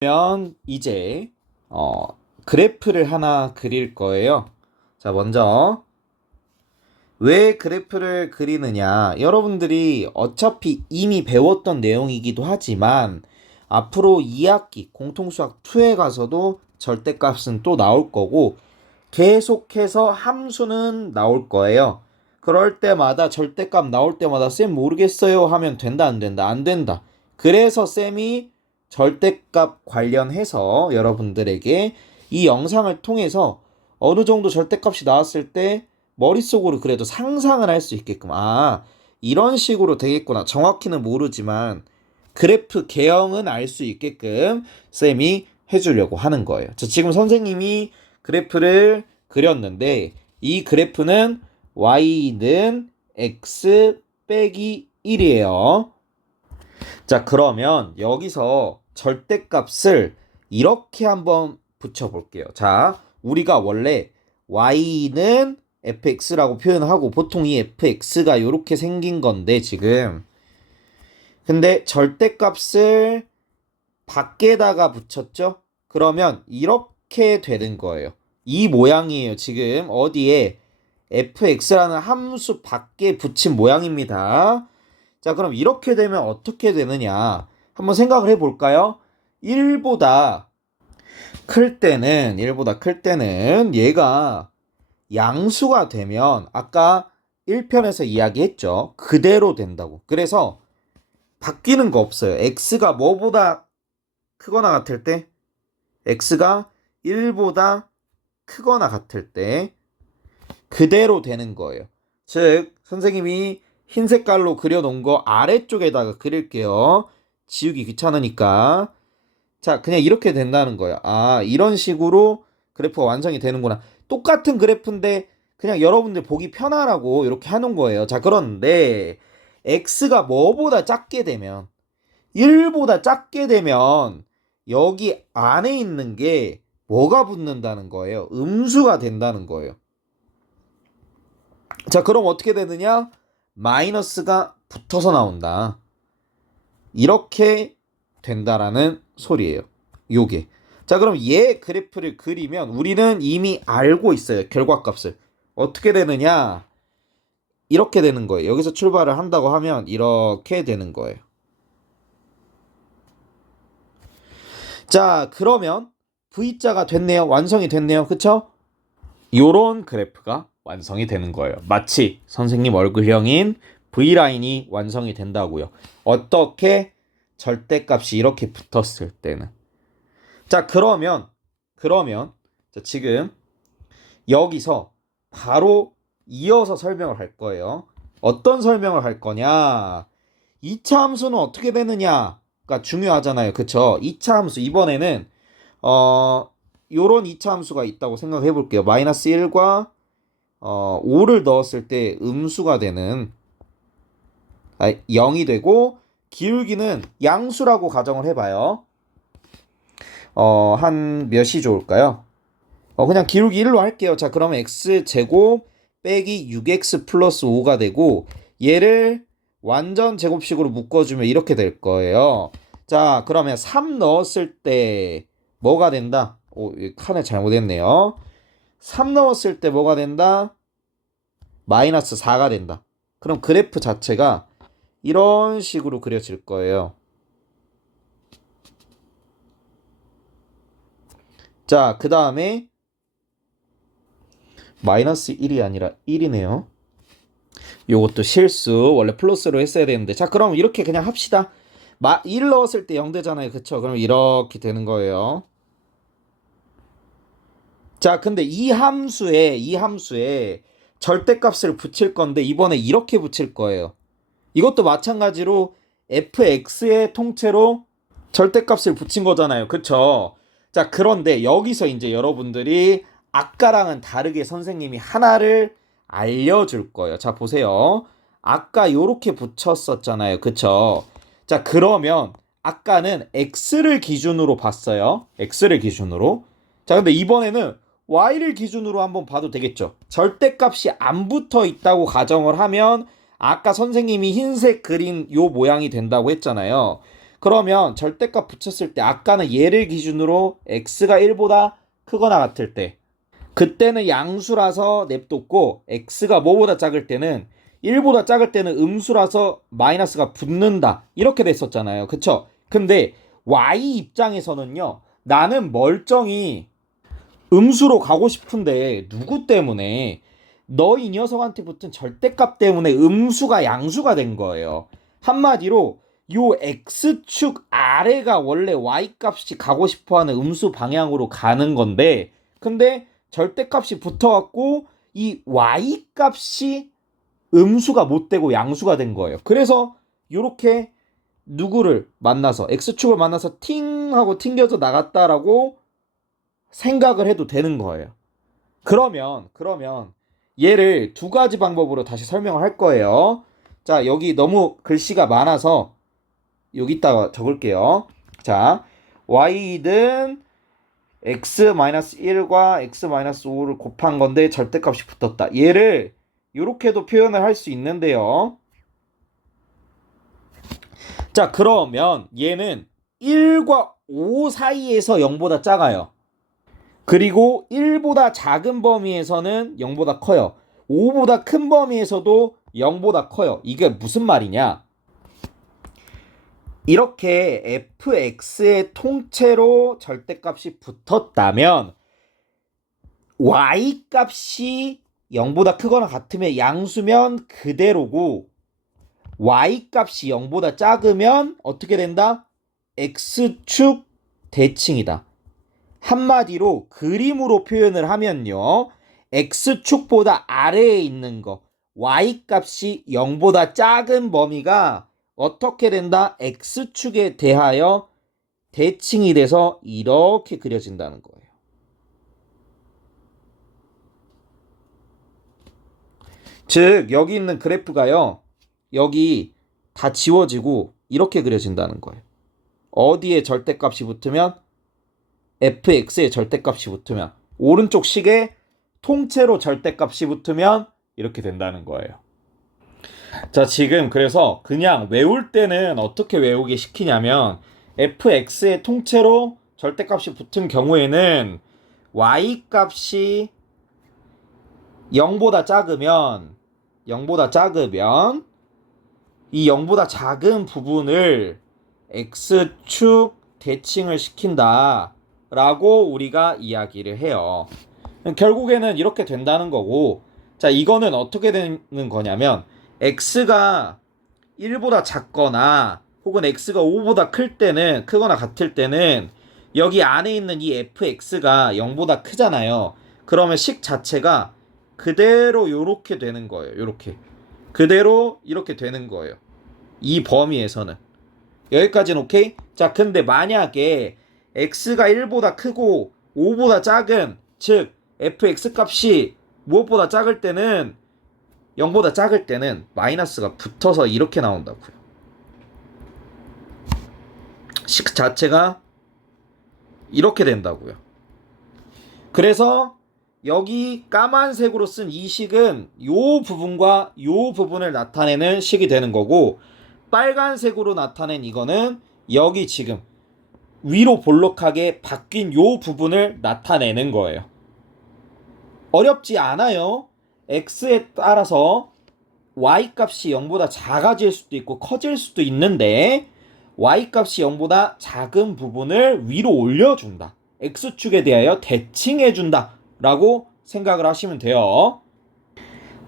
그러면 이제 그래프를 하나 그릴 거예요. 자, 먼저 왜 그래프를 그리느냐? 여러분들이 어차피 이미 배웠던 내용이기도 하지만 앞으로 2학기 공통수학 2에 가서도 절대값은 또 나올 거고 계속해서 함수는 나올 거예요. 그럴 때마다 절대값 나올 때마다 쌤 모르겠어요 하면 된다 안 된다 안 된다. 그래서 쌤이 절대값 관련해서 여러분들에게 이 영상을 통해서 어느 정도 절대값이 나왔을 때 머릿속으로 그래도 상상을 할 수 있게끔 이런 식으로 되겠구나. 정확히는 모르지만 그래프 개형은 알 수 있게끔 쌤이 해주려고 하는 거예요. 자, 지금 선생님이 그래프를 그렸는데 이 그래프는 y는 x 빼기 1이에요. 자, 그러면 여기서 절대값을 이렇게 한번 붙여볼게요. 자, 우리가 원래 y는 fx라고 표현하고 보통 이 fx가 이렇게 생긴 건데 지금 근데 절대값을 밖에다가 붙였죠? 그러면 이렇게 되는 거예요. 이 모양이에요. 지금 어디에 fx라는 함수 밖에 붙인 모양입니다. 자, 그럼 이렇게 되면 어떻게 되느냐? 한번 생각을 해볼까요? 1보다 클 때는 얘가 양수가 되면 아까 1편에서 이야기했죠. 그대로 된다고. 그래서 바뀌는 거 없어요. x가 뭐보다 크거나 같을 때 x가 1보다 크거나 같을 때 그대로 되는 거예요. 즉 선생님이 흰 색깔로 그려놓은 거 아래쪽에다가 그릴게요. 지우기 귀찮으니까. 자, 그냥 이렇게 된다는 거예요. 이런 식으로 그래프가 완성이 되는구나. 똑같은 그래프인데 그냥 여러분들 보기 편하라고 이렇게 해놓은 거예요. 자, 그런데 x가 뭐보다 작게 되면 1보다 작게 되면 여기 안에 있는 게 뭐가 붙는다는 거예요? 음수가 된다는 거예요. 자, 그럼 어떻게 되느냐? 마이너스가 붙어서 나온다. 이렇게 된다라는 소리예요. 요게. 자, 그럼 얘 그래프를 그리면 우리는 이미 알고 있어요. 결과값을. 어떻게 되느냐? 이렇게 되는 거예요. 여기서 출발을 한다고 하면 이렇게 되는 거예요. 자, 그러면 V자가 됐네요. 완성이 됐네요. 그쵸? 요런 그래프가 완성이 되는 거예요. 마치 선생님 얼굴형인 V라인이 완성이 된다고요. 어떻게? 절대값이 이렇게 붙었을 때는. 자, 그러면 자, 지금 여기서 바로 이어서 설명을 할 거예요. 어떤 설명을 할 거냐? 2차 함수는 어떻게 되느냐가 중요하잖아요. 그쵸? 2차 함수 이번에는 요런 2차 함수가 있다고 생각해 볼게요. 마이너스 1과 5를 넣었을 때 음수가 되는 0이 되고 기울기는 양수라고 가정을 해봐요. 한 몇이 좋을까요? 그냥 기울기 1로 할게요. 자, 그러면 x제곱 빼기 6x 플러스 5가 되고 얘를 완전 제곱식으로 묶어주면 이렇게 될 거예요. 자, 그러면 3 넣었을 때 뭐가 된다? 칸을 잘못했네요. 3 넣었을 때 뭐가 된다? 마이너스 4가 된다. 그럼 그래프 자체가 이런 식으로 그려질 거예요. 자, 그 다음에 마이너스 1이 아니라 1이네요. 요것도 실수. 원래 플러스로 했어야 되는데. 자, 그럼 이렇게 그냥 합시다. 1 넣었을 때 0 되잖아요. 그쵸? 그럼 이렇게 되는 거예요. 자, 근데 이 함수에 절대값을 붙일 건데 이번에 이렇게 붙일 거예요. 이것도 마찬가지로 fx의 통째로 절대값을 붙인 거잖아요. 그쵸? 자, 그런데 여기서 이제 여러분들이 아까랑은 다르게 선생님이 하나를 알려줄 거예요. 자, 보세요. 아까 요렇게 붙였었잖아요. 그쵸? 자, 그러면 아까는 x를 기준으로 봤어요. x를 기준으로. 자, 근데 이번에는 y를 기준으로 한번 봐도 되겠죠. 절대값이 안 붙어 있다고 가정을 하면 아까 선생님이 흰색 그린 요 모양이 된다고 했잖아요. 그러면 절대값 붙였을 때 아까는 얘를 기준으로 x가 1보다 크거나 같을 때 그때는 양수라서 냅뒀고 x가 뭐보다 작을 때는 1보다 작을 때는 음수라서 마이너스가 붙는다 이렇게 됐었잖아요. 그쵸? 근데 y 입장에서는요, 나는 멀쩡히 음수로 가고 싶은데 누구 때문에? 너 이 녀석한테 붙은 절대값 때문에 음수가 양수가 된 거예요. 한마디로 요 x축 아래가 원래 y값이 가고 싶어하는 음수 방향으로 가는 건데, 근데 절대값이 붙어갖고 이 y값이 음수가 못 되고 양수가 된 거예요. 그래서 요렇게 누구를 만나서 x축을 만나서 팅 하고 튕겨져 나갔다라고 생각을 해도 되는 거예요. 그러면 얘를 두 가지 방법으로 다시 설명을 할 거예요. 자, 여기 너무 글씨가 많아서 여기다가 적을게요. 자, y는 x-1과 x-5를 곱한 건데 절대값이 붙었다. 얘를 이렇게도 표현을 할 수 있는데요. 자, 그러면 얘는 1과 5 사이에서 0보다 작아요. 그리고 1보다 작은 범위에서는 0보다 커요. 5보다 큰 범위에서도 0보다 커요. 이게 무슨 말이냐? 이렇게 fx의 통째로 절대값이 붙었다면 y값이 0보다 크거나 같으면 양수면 그대로고, y값이 0보다 작으면 어떻게 된다? x축 대칭이다. 한마디로 그림으로 표현을 하면요, x축보다 아래에 있는 거 y값이 0보다 작은 범위가 어떻게 된다? x축에 대하여 대칭이 돼서 이렇게 그려진다는 거예요. 즉 여기 있는 그래프가요, 여기 다 지워지고 이렇게 그려진다는 거예요. 어디에 절대값이 붙으면? fx의 절대값이 붙으면, 오른쪽 식에 통째로 절대값이 붙으면 이렇게 된다는 거예요. 자, 지금 그래서 그냥 외울 때는 어떻게 외우게 시키냐면, fx의 통째로 절대값이 붙은 경우에는 y값이 0보다 작으면 이 0보다 작은 부분을 x축 대칭을 시킨다 라고 우리가 이야기를 해요. 결국에는 이렇게 된다는 거고, 자, 이거는 어떻게 되는 거냐면, x가 1보다 작거나 혹은 x가 5보다 크거나 같을 때는 여기 안에 있는 이 fx가 0보다 크잖아요. 그러면 식 자체가 그대로 요렇게 되는 거예요. 요렇게 그대로 이렇게 되는 거예요. 이 범위에서는. 여기까지는 오케이? 자, 근데 만약에 x가 1보다 크고 5보다 작은, 즉 fx 값이 무엇보다 작을 때는, 0보다 작을 때는 마이너스가 붙어서 이렇게 나온다고요. 식 자체가 이렇게 된다고요. 그래서 여기 까만색으로 쓴 이 식은 요 부분과 요 부분을 나타내는 식이 되는 거고, 빨간색으로 나타낸 이거는 여기 지금 위로 볼록하게 바뀐 요 부분을 나타내는 거예요. 어렵지 않아요. x에 따라서 y값이 0보다 작아질 수도 있고 커질 수도 있는데, y값이 0보다 작은 부분을 위로 올려준다, x축에 대하여 대칭해준다 라고 생각을 하시면 돼요.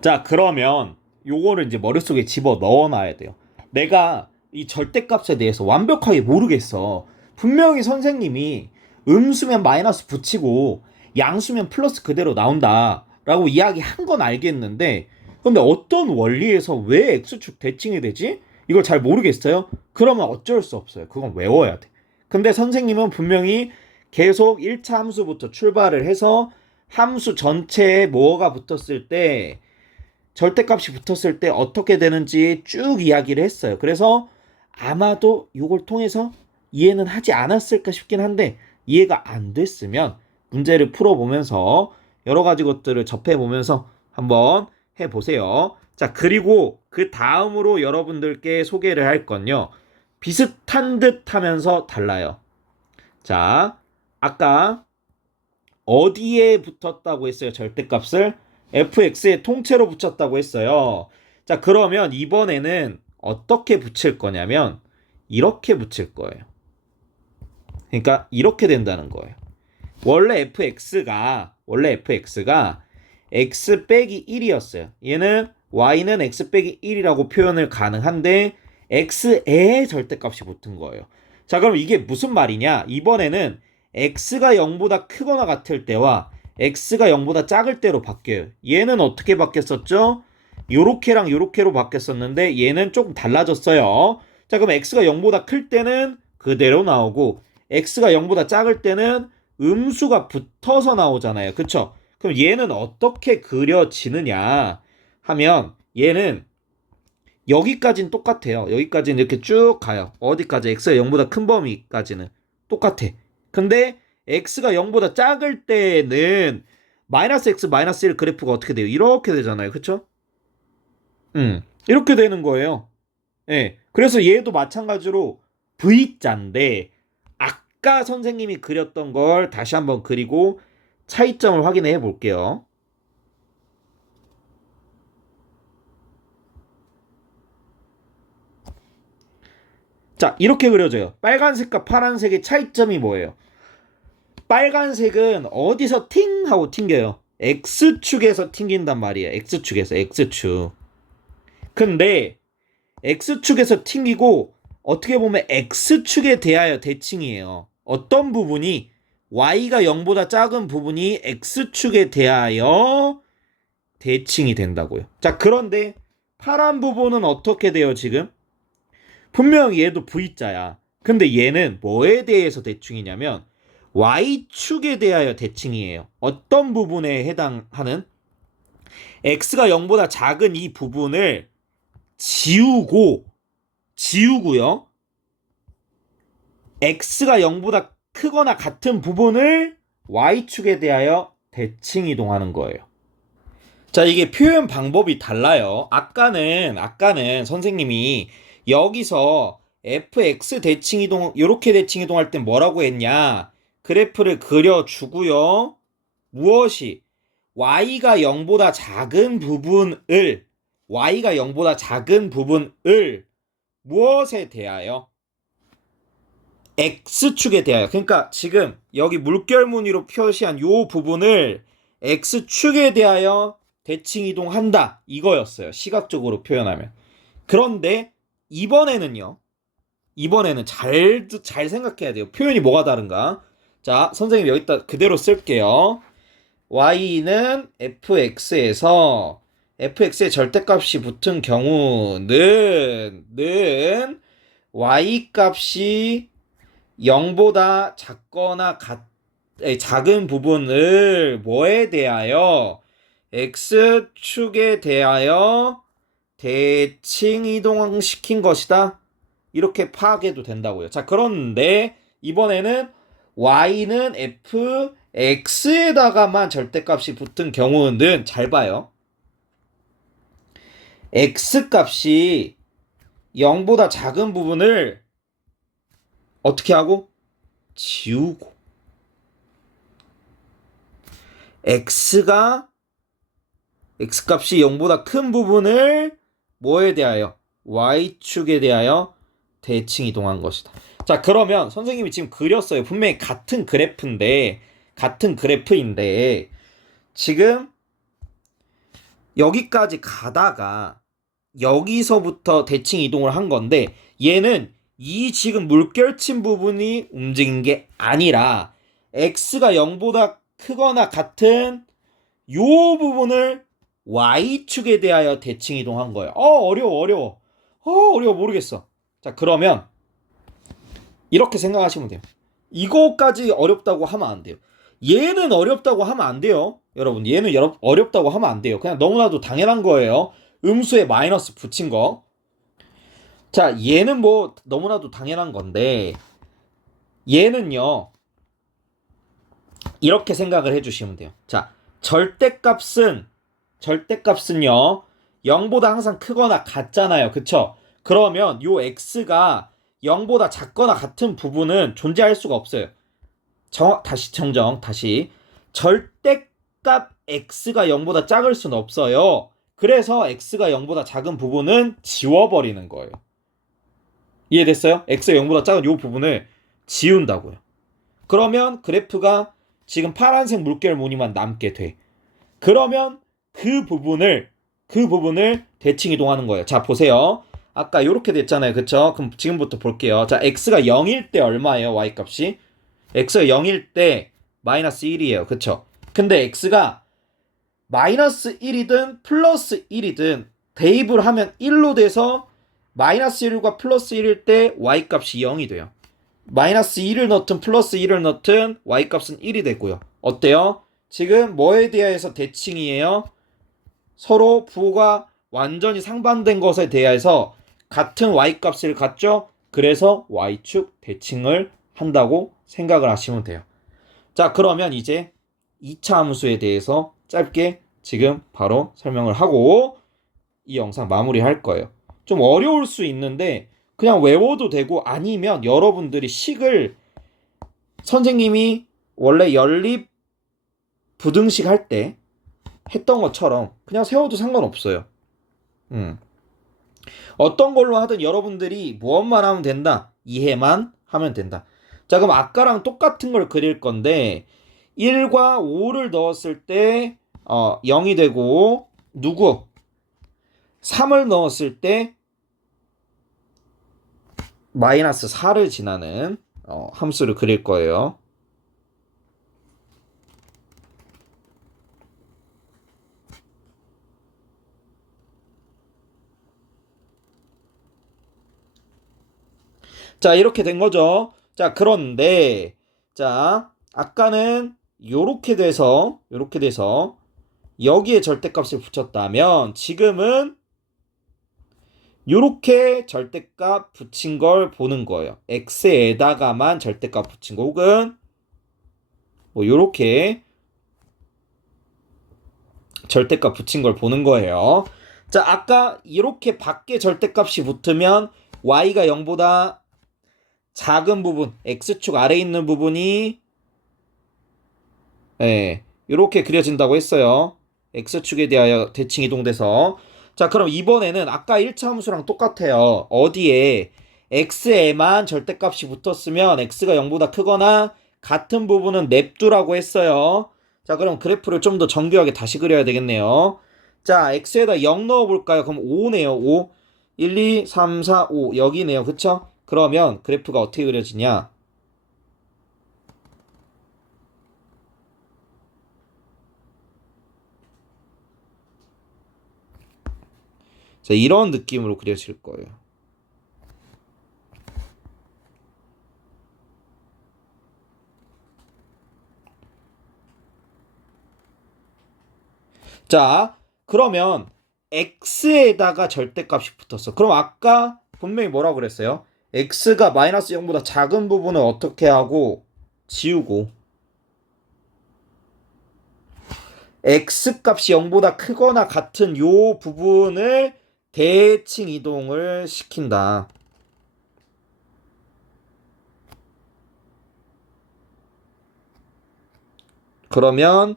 자, 그러면 요거를 이제 머릿속에 집어 넣어놔야 돼요. 내가 이 절대값에 대해서 완벽하게 모르겠어. 분명히 선생님이 음수면 마이너스 붙이고 양수면 플러스 그대로 나온다 라고 이야기한 건 알겠는데, 근데 어떤 원리에서 왜 x축 대칭이 되지? 이걸 잘 모르겠어요? 그러면 어쩔 수 없어요. 그건 외워야 돼. 근데 선생님은 분명히 계속 1차 함수부터 출발을 해서 함수 전체에 뭐가 붙었을 때, 절대값이 붙었을 때 어떻게 되는지 쭉 이야기를 했어요. 그래서 아마도 이걸 통해서 이해는 하지 않았을까 싶긴 한데, 이해가 안 됐으면 문제를 풀어보면서 여러 가지 것들을 접해보면서 한번 해보세요. 자, 그리고 그 다음으로 여러분들께 소개를 할 건요, 비슷한 듯 하면서 달라요. 자, 아까 어디에 붙었다고 했어요? 절대값을 fx의 통째로 붙였다고 했어요. 자, 그러면 이번에는 어떻게 붙일 거냐면 이렇게 붙일 거예요. 그러니까 이렇게 된다는 거예요. 원래 fx가 x 빼기 1이었어요. 얘는 y는 x 빼기 1이라고 표현을 가능한데 x에 절대값이 붙은 거예요. 자, 그럼 이게 무슨 말이냐? 이번에는 x가 0보다 크거나 같을 때와 x가 0보다 작을 때로 바뀌어요. 얘는 어떻게 바뀌었었죠? 요렇게랑 요렇게로 바뀌었었는데 얘는 조금 달라졌어요. 자, 그럼 x가 0보다 클 때는 그대로 나오고 x가 0보다 작을 때는 음수가 붙어서 나오잖아요. 그쵸? 그럼 얘는 어떻게 그려지느냐 하면 얘는 여기까지는 똑같아요. 여기까지는 이렇게 쭉 가요. 어디까지? x가 0보다 큰 범위까지는 똑같아. 근데 x가 0보다 작을 때는 마이너스 x 마이너스 1 그래프가 어떻게 돼요? 이렇게 되잖아요. 그쵸? 이렇게 되는 거예요. 예. 그래서 얘도 마찬가지로 V자인데 아까 선생님이 그렸던 걸 다시 한번 그리고 차이점을 확인해 볼게요. 자, 이렇게 그려져요. 빨간색과 파란색의 차이점이 뭐예요? 빨간색은 어디서 팅 하고 튕겨요? X축에서 튕긴단 말이에요. X축. 근데 X축에서 튕기고 어떻게 보면 X축에 대하여 대칭이에요. 어떤 부분이 Y가 0보다 작은 부분이 X축에 대하여 대칭이 된다고요. 자, 그런데 파란 부분은 어떻게 돼요, 지금? 분명히 얘도 V자야. 근데 얘는 뭐에 대해서 대칭이냐면 Y축에 대하여 대칭이에요. 어떤 부분에 해당하는? X가 0보다 작은 이 부분을 지우고요. x가 0보다 크거나 같은 부분을 y축에 대하여 대칭 이동하는 거예요. 자, 이게 표현 방법이 달라요. 아까는 선생님이 여기서 fx 대칭 이동, 이렇게 대칭 이동할 땐 뭐라고 했냐? 그래프를 그려주고요. 무엇이? y가 0보다 작은 부분을 무엇에 대하여? x축에 대하여. 그러니까 지금 여기 물결무늬로 표시한 요 부분을 x축에 대하여 대칭 이동한다 이거였어요. 시각적으로 표현하면. 그런데 이번에는 잘 생각해야 돼요. 표현이 뭐가 다른가? 자, 선생님 여기다 그대로 쓸게요. y는 fx에서 fx의 절대값이 붙은 경우는 y 값이 0보다 작은 부분을 뭐에 대하여? x축에 대하여 대칭 이동시킨 것이다. 이렇게 파악해도 된다고요. 자, 그런데 이번에는 y는 fx에다가만 절대값이 붙은 경우는 잘 봐요. x값이 0보다 작은 부분을 어떻게 하고? 지우고. x값이 0보다 큰 부분을 뭐에 대하여? y축에 대하여 대칭 이동한 것이다. 자, 그러면 선생님이 지금 그렸어요. 분명히 같은 그래프인데 지금 여기까지 가다가 여기서부터 대칭 이동을 한 건데 얘는 이 지금 물결친 부분이 움직인 게 아니라 x가 0보다 크거나 같은 요 부분을 y축에 대하여 대칭 이동한 거예요. 어려워 모르겠어. 자, 그러면 이렇게 생각하시면 돼요. 이거까지 어렵다고 하면 안 돼요. 얘는 어렵다고 하면 안 돼요. 여러분, 얘는 어렵다고 하면 안 돼요. 그냥 너무나도 당연한 거예요. 음수에 마이너스 붙인 거. 자, 얘는 뭐 너무나도 당연한 건데 얘는요 이렇게 생각을 해주시면 돼요. 자, 절대값은요 0보다 항상 크거나 같잖아요. 그쵸? 그러면 요 x가 0보다 작거나 같은 부분은 존재할 수가 없어요. 다시 절대값 x가 0보다 작을 수는 없어요. 그래서 x가 0보다 작은 부분은 지워버리는 거예요. 이해됐어요? x가 0보다 작은 이 부분을 지운다고요. 그러면 그래프가 지금 파란색 물결 무늬만 남게 돼. 그러면 그 부분을 대칭 이동하는 거예요. 자, 보세요. 아까 이렇게 됐잖아요. 그쵸? 그럼 지금부터 볼게요. 자, x가 0일 때 얼마예요? y값이? x가 0일 때 마이너스 1이에요. 그쵸? 근데 x가 마이너스 1이든 플러스 1이든 대입을 하면 1로 돼서 마이너스 1과 플러스 1일 때 y값이 0이 돼요. 마이너스 1을 넣든 플러스 1을 넣든 y값은 1이 되고요. 어때요? 지금 뭐에 대해서 대칭이에요? 서로 부호가 완전히 상반된 것에 대해서 같은 y값을 갖죠? 그래서 y축 대칭을 한다고 생각을 하시면 돼요. 자, 그러면 이제 2차 함수에 대해서 짧게 지금 바로 설명을 하고 이 영상 마무리할 거예요. 좀 어려울 수 있는데 그냥 외워도 되고 아니면 여러분들이 식을 선생님이 원래 연립 부등식 할 때 했던 것처럼 그냥 세워도 상관없어요. 어떤 걸로 하든 여러분들이 무엇만 하면 된다. 이해만 하면 된다. 자, 그럼 아까랑 똑같은 걸 그릴 건데 1과 5를 넣었을 때 0이 되고 누구? 3을 넣었을 때 마이너스 4를 지나는 함수를 그릴 거예요. 자, 이렇게 된 거죠. 자, 그런데 자, 아까는 요렇게 돼서 여기에 절대값을 붙였다면 지금은 요렇게 절대값 붙인 걸 보는 거예요. x에다가만 절대값 붙인 거 혹은 뭐 요렇게 절대값 붙인 걸 보는 거예요. 자, 아까 이렇게 밖에 절대값이 붙으면 y가 0보다 작은 부분, x축 아래에 있는 부분이 이렇게 그려진다고 했어요. x축에 대하여 대칭 이동돼서. 자, 그럼 이번에는 아까 1차 함수랑 똑같아요. 어디에 x에만 절대값이 붙었으면 x가 0보다 크거나 같은 부분은 냅두라고 했어요. 자, 그럼 그래프를 좀 더 정교하게 다시 그려야 되겠네요. 자, x에다 0 넣어볼까요? 그럼 5네요. 5. 1, 2, 3, 4, 5 여기네요. 그쵸? 그러면 그래프가 어떻게 그려지냐? 자, 이런 느낌으로 그려질 거예요. 자, 그러면 x에다가 절대값이 붙었어. 그럼 아까 분명히 뭐라고 그랬어요? x가 마이너스 0보다 작은 부분을 어떻게 하고 지우고 x값이 0보다 크거나 같은 요 부분을 대칭 이동을 시킨다. 그러면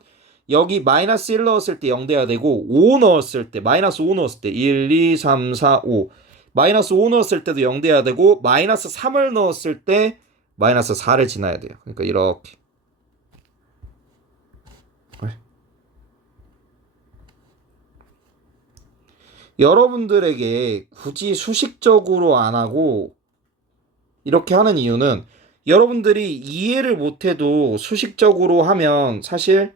여기 마이너스 1 넣었을 때 0 돼야 되고 5 넣었을 때 마이너스 5 넣었을 때 1, 2, 3, 4, 5 마이너스 5 넣었을 때도 0 돼야 되고 마이너스 3을 넣었을 때 마이너스 4를 지나야 돼요. 그러니까 이렇게 여러분들에게 굳이 수식적으로 안 하고 이렇게 하는 이유는 여러분들이 이해를 못해도 수식적으로 하면 사실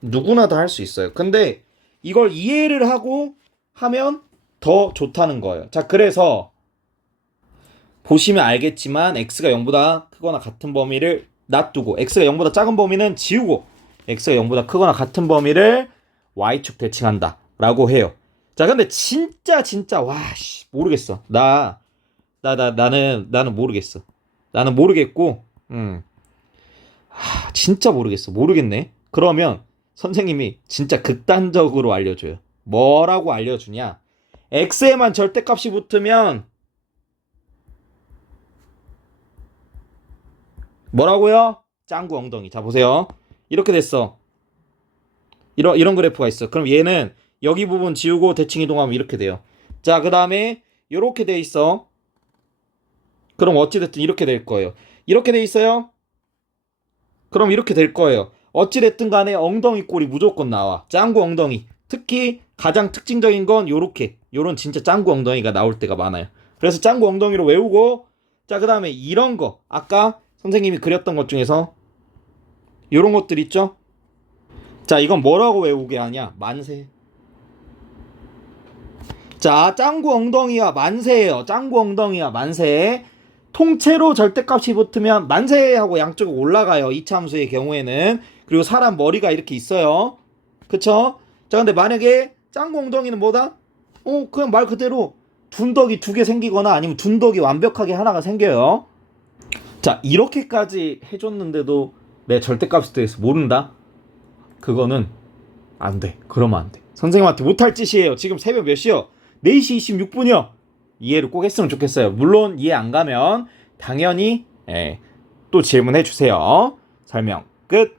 누구나 다 할 수 있어요. 근데 이걸 이해를 하고 하면 더 좋다는 거예요. 자, 그래서 보시면 알겠지만 x가 0보다 크거나 같은 범위를 놔두고 x가 0보다 작은 범위는 지우고 x가 0보다 크거나 같은 범위를 y축 대칭한다 라고 해요. 자, 근데 진짜 와씨 모르겠어. 나는 모르겠어. 나는 모르겠고 진짜 모르겠네. 그러면 선생님이 진짜 극단적으로 알려줘요. 뭐라고 알려주냐? x에만 절대값이 붙으면 뭐라고요? 짱구 엉덩이. 자, 보세요. 이렇게 됐어. 이런 그래프가 있어. 그럼 얘는 여기 부분 지우고 대칭 이동하면 이렇게 돼요. 자, 그 다음에 이렇게 돼 있어. 그럼 어찌됐든 이렇게 될 거예요. 이렇게 돼 있어요. 그럼 이렇게 될 거예요. 어찌됐든 간에 엉덩이 꼴이 무조건 나와. 짱구 엉덩이. 특히 가장 특징적인 건 요런 진짜 짱구 엉덩이가 나올 때가 많아요. 그래서 짱구 엉덩이로 외우고, 자, 그 다음에 이런 거. 아까 선생님이 그렸던 것 중에서 요런 것들 있죠? 자, 이건 뭐라고 외우게 하냐? 만세. 자, 짱구 엉덩이와 만세예요. 짱구 엉덩이와 만세. 통째로 절대값이 붙으면 만세하고 양쪽으로 올라가요. 이차함수의 경우에는. 그리고 사람 머리가 이렇게 있어요. 그쵸? 자, 근데 만약에 짱구 엉덩이는 뭐다? 그냥 말 그대로 둔덕이 두 개 생기거나 아니면 둔덕이 완벽하게 하나가 생겨요. 자, 이렇게까지 해줬는데도 내 절대값에 대해서 모른다? 그거는 안 돼. 그러면 안 돼. 선생님한테 못할 짓이에요. 지금 새벽 몇 시요? 4시 26분이요. 이해를 꼭 했으면 좋겠어요. 물론 이해 안 가면 당연히 또 질문해 주세요. 설명 끝.